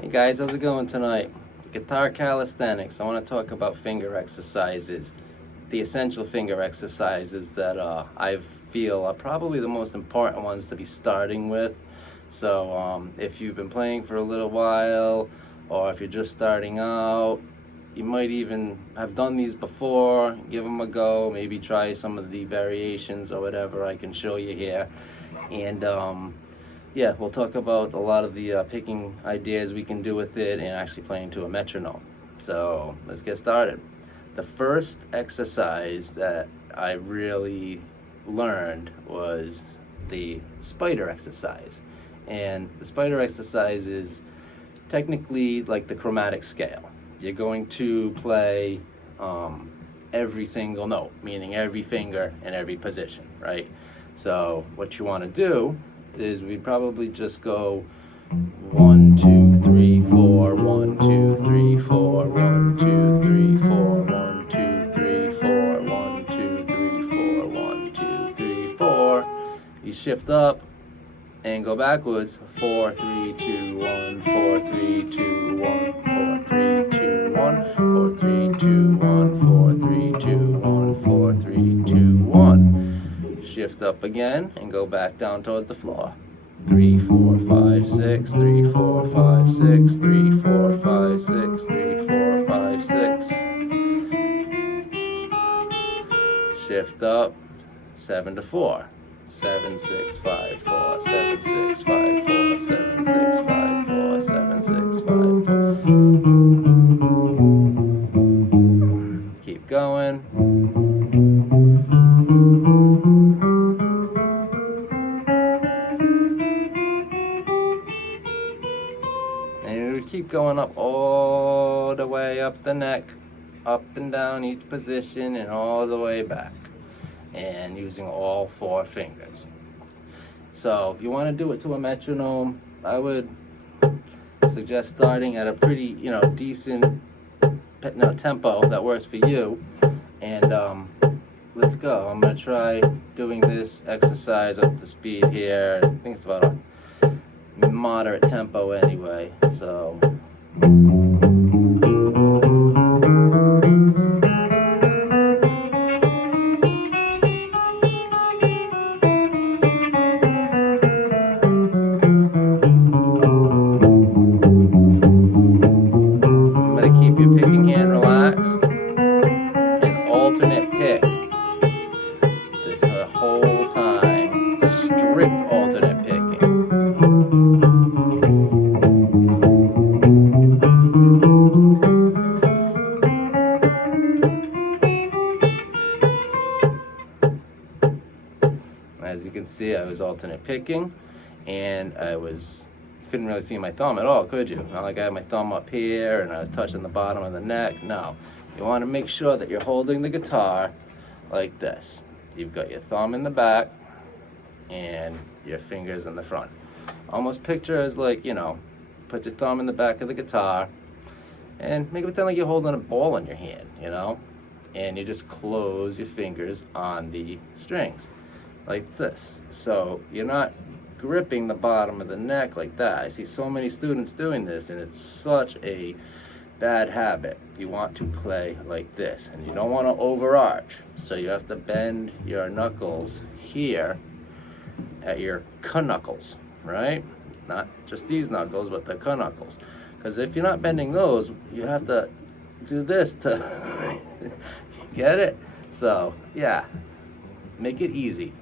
Hey guys, how's it going tonight? Guitar calisthenics. I want to talk about finger exercises, the essential finger exercises that I feel are probably the most important ones to be starting with. So if you've been playing for a little while, or if you're just starting out, you might even have done these before. Give them a go. Maybe try some of the variations or whatever I can show you here. And yeah, we'll talk about a lot of the picking ideas we can do with it and actually playing to a metronome. So let's get started. The first exercise that I really learned was the spider exercise. And the spider exercise is technically like the chromatic scale. You're going to play every single note, meaning every finger in every position, right? So what you want to do is we probably just go 1, 2, 3, 4, 1, 2, 3, 4, 1, 2, 3, 4, 1, 2, 3, 4, 1, 2, 3, 4, 1, 2, 3, 4. You shift up and go backwards. 4, 3, 2, 1, 4, 3, 2, 1, 4, 3, 2, 1, 4, 3, 2, 1, 4, 3, 2, 1, 4, 3, 2, 1. Shift up again and go back down towards the floor. 3, 4, 5, 6, 3, 4, 5, 6, 3, 4, 5, 6, 3, 4, 5, 6. Shift up, 7 to 4. 7, 6, 5, 4, 7, 6, 5, 4, 7, 6, 5, 4, 7, 6, 5, 4. Keep going. And it would keep going up all the way up the neck, up and down each position, and all the way back. And using all 4 fingers. So if you want to do it to a metronome, I would suggest starting at a pretty, decent tempo that works for you. And let's go. I'm going to try doing this exercise up to speed here. I think it's about a moderate tempo anyway. So keep your picking hand relaxed and alternate pick this whole time. Strict alternate picking. As you can see, I was alternate picking, and couldn't really see my thumb at all, could you? Not like I had my thumb up here and I was touching the bottom of the neck. No. You want to make sure that you're holding the guitar like this. You've got your thumb in the back and your fingers in the front. Almost picture as like, put your thumb in the back of the guitar and make it pretend like you're holding a ball in your hand, and you just close your fingers on the strings like this. So you're not gripping the bottom of the neck like that. I see so many students doing this, and it's such a bad habit. You want to play like this, and you don't want to overarch. So you have to bend your knuckles here at your knuckles, right? Not just these knuckles, but the knuckles. Because if you're not bending those, you have to do this to get it. So yeah, make it easy,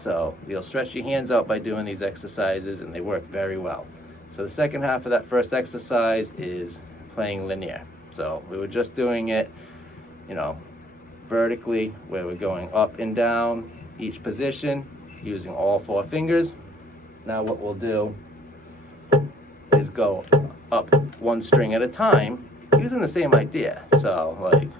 So you'll stretch your hands out by doing these exercises, and they work very well. So the second half of that first exercise is playing linear. So we were just doing it, vertically, where we're going up and down each position using all 4 fingers. Now what we'll do is go up 1 string at a time using the same idea. So like,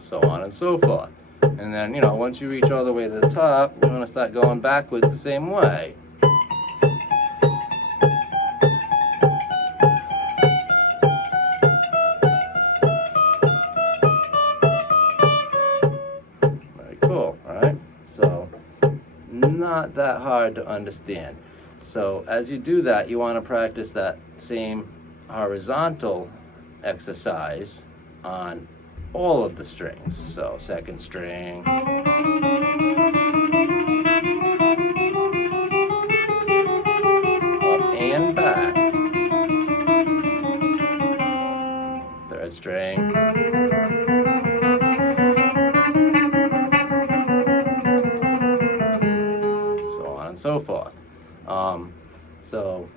so on and so forth. And then, once you reach all the way to the top, you want to start going backwards the same way. not that hard to understand. So as you do that, you want to practice that same horizontal exercise on all of the strings. So second string, up and back, third string, so on and so forth. So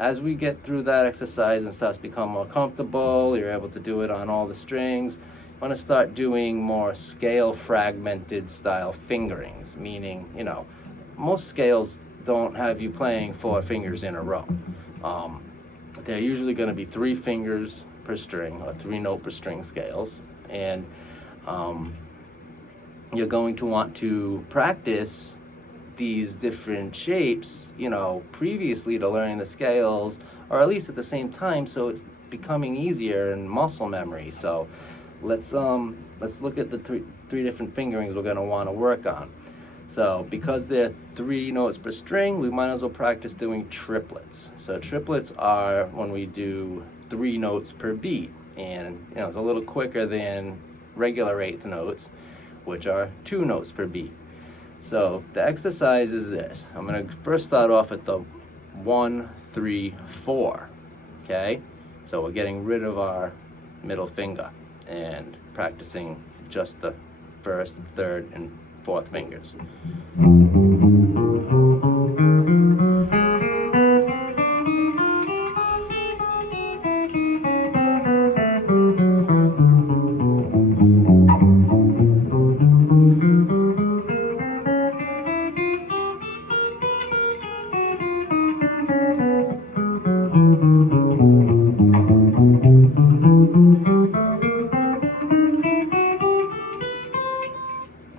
as we get through that exercise and starts to become more comfortable, you're able to do it on all the strings, you want to start doing more scale fragmented style fingerings, meaning, most scales don't have you playing 4 fingers in a row. They're usually going to be 3 fingers per string, or 3 note per string scales, and you're going to want to practice these different shapes, previously to learning the scales, or at least at the same time, so it's becoming easier in muscle memory. So let's look at the three different fingerings we're going to want to work on. So because they're 3 notes per string, we might as well practice doing triplets. So triplets are when we do 3 notes per beat, and it's a little quicker than regular 8th notes, which are 2 notes per beat. So the exercise is this. I'm going to first start off at the 1, 3, 4. Okay? So we're getting rid of our middle finger and practicing just the 1st, 3rd, and 4th fingers.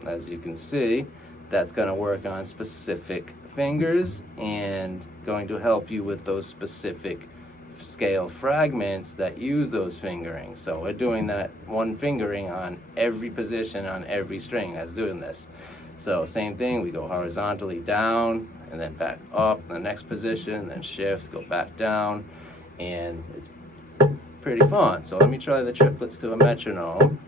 As you can see, that's going to work on specific fingers and going to help you with those specific scale fragments that use those fingerings. So we're doing that one fingering on every position on every string that's doing this. So same thing, we go horizontally down and then back up in the next position, then shift, go back down, and it's pretty fun. So let me try the triplets to a metronome.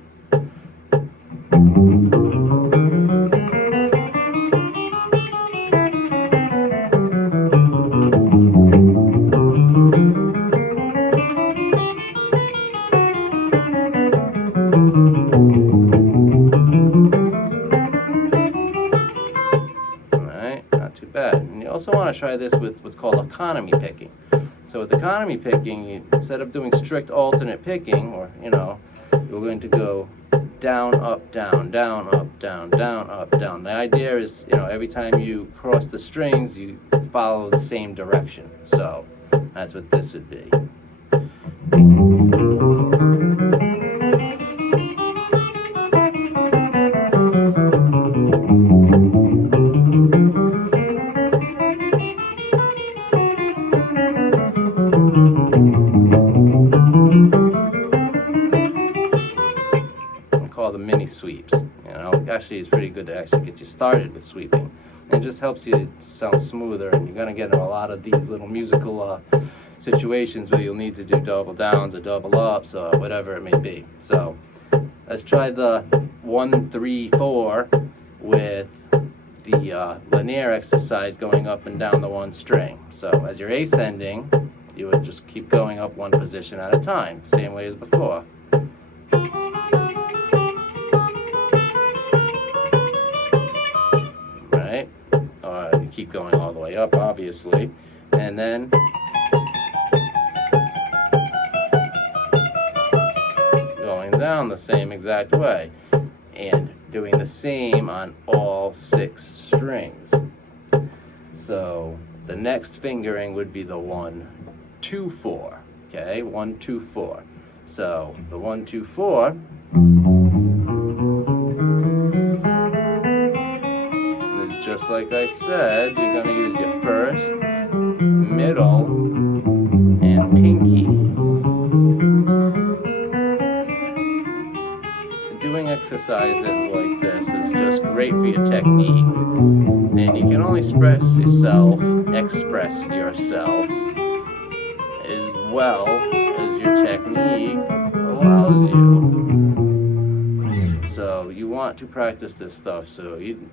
Too bad. And you also want to try this with what's called economy picking. So with economy picking, instead of doing strict alternate picking, or you're going to go down, up, down, down, up, down, down, up, down. The idea is, every time you cross the strings, you follow the same direction. So that's what this would be. Call the mini sweeps. Actually, it's pretty good to actually get you started with sweeping. It just helps you sound smoother, and you're gonna get in a lot of these little musical situations where you'll need to do double downs or double ups or whatever it may be. So let's try the 1, 3, 4 with the linear exercise going up and down the one string. So as you're ascending, you would just keep going up one position at a time, same way as before. Right? You keep going all the way up, obviously, and then going down the same exact way, and doing the same on all 6 strings. So the next fingering would be the 1, 2, 4. Okay, 1, 2, 4. So the 1, 2, 4 is just like I said. You're going to use your first, middle, and pinky. Doing exercises like this is just great for your technique. And you can only express yourself as well as your technique allows you. So you want to practice this stuff so you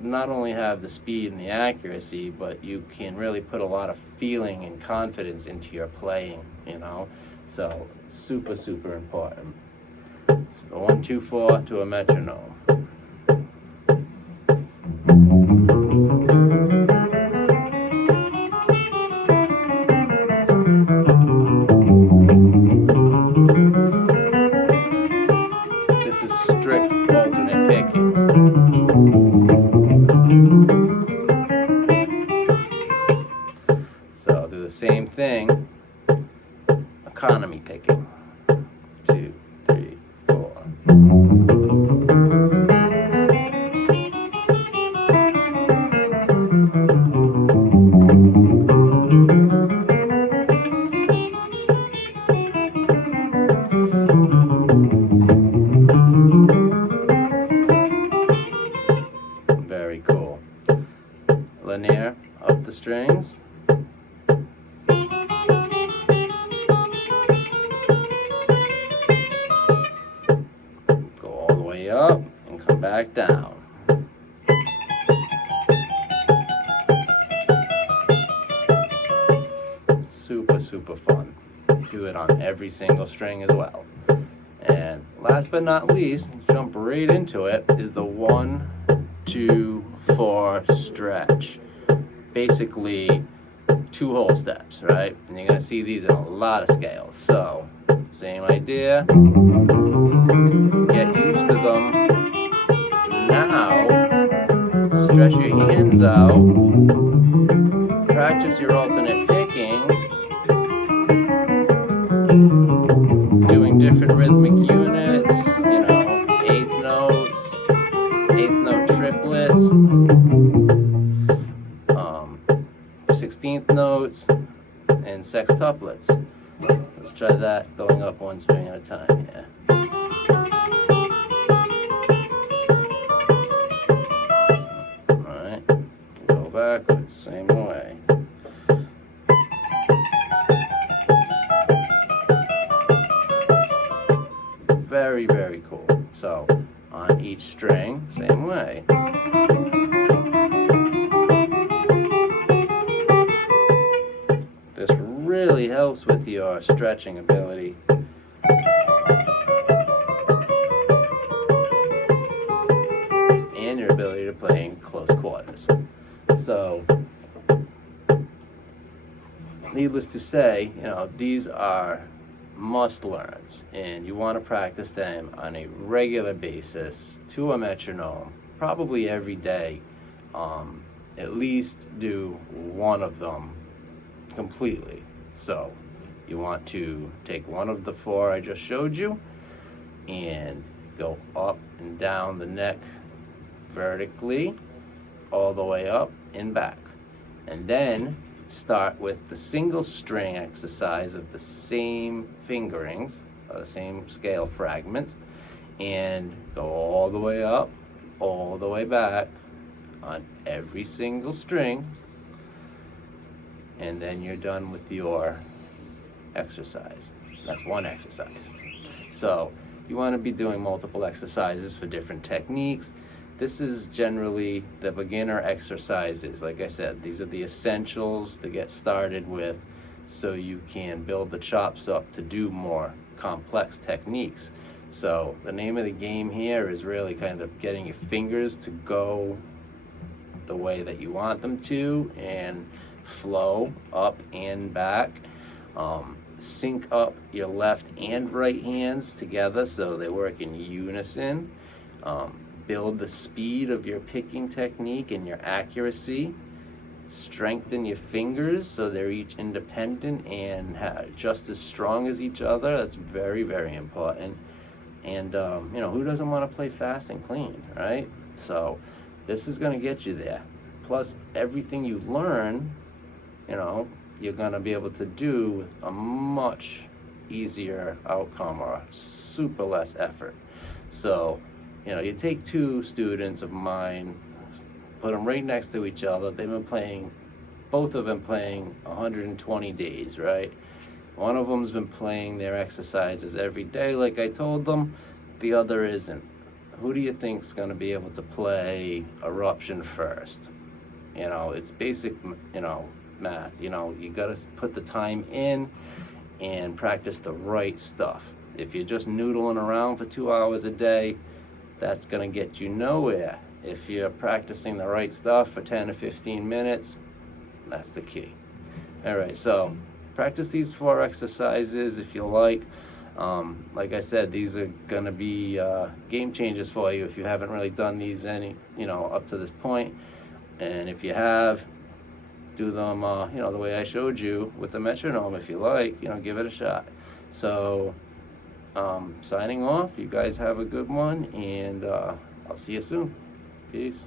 not only have the speed and the accuracy, but you can really put a lot of feeling and confidence into your playing, you know. So super, super important. It's the 1, 2, 4 to a metronome. This is strict alternate picking. So I'll do the same thing, economy picking. 2, 3, 4. Very cool. Linear up the strings. Go all the way up and come back down. Super, super fun. Do it on every single string as well. And last but not least, jump right into it, is the 1, 2, 4 stretch. Basically 2 whole steps, right? And you're going to see these in a lot of scales. So, same idea. Get used to them. Now, stretch your hands out. Practice your alternate picking. Doing different rhythmic units, you know, eighth note triplets, 16th notes, and sextuplets. Let's try that going up 1 string at a time, yeah. Alright, go backwards, same way. Very, very cool. So, on each string, same way. This really helps with your stretching ability. And your ability to play in close quarters. So, needless to say, you know, these are must-learns, and you want to practice them on a regular basis to a metronome, probably every day. At least do one of them completely. So you want to take one of the 4 I just showed you and go up and down the neck vertically, all the way up and back, and then start with the single string exercise of the same fingerings, the same scale fragments, and go all the way up, all the way back on every single string, and then you're done with your exercise. That's one exercise. So you want to be doing multiple exercises for different techniques. This is generally the beginner exercises. Like I said, these are the essentials to get started with so you can build the chops up to do more complex techniques. So the name of the game here is really kind of getting your fingers to go the way that you want them to and flow up and back. Sync up your left and right hands together so they work in unison. Build the speed of your picking technique and your accuracy. Strengthen your fingers so they're each independent and just as strong as each other. That's very, very important. And you know, who doesn't want to play fast and clean, right? So this is going to get you there. Plus, everything you learn, you know, you're going to be able to do with a much easier outcome or super less effort. So You take two students of mine, put them right next to each other. They've been playing, both of them playing 120 days, right? One of them's been playing their exercises every day, like I told them. The other isn't. Who do you think's going to be able to play eruption first? It's basic, math. You got to put the time in and practice the right stuff. If you're just noodling around for 2 hours a day, that's going to get you nowhere. If you're practicing the right stuff for 10 to 15 minutes, that's the key. All right, so practice these 4 exercises if you like. Like I said, these are going to be game changers for you if you haven't really done these up to this point. And if you have, do them the way I showed you with the metronome if you like. Give it a shot. So signing off. You guys have a good one, and I'll see you soon. Peace.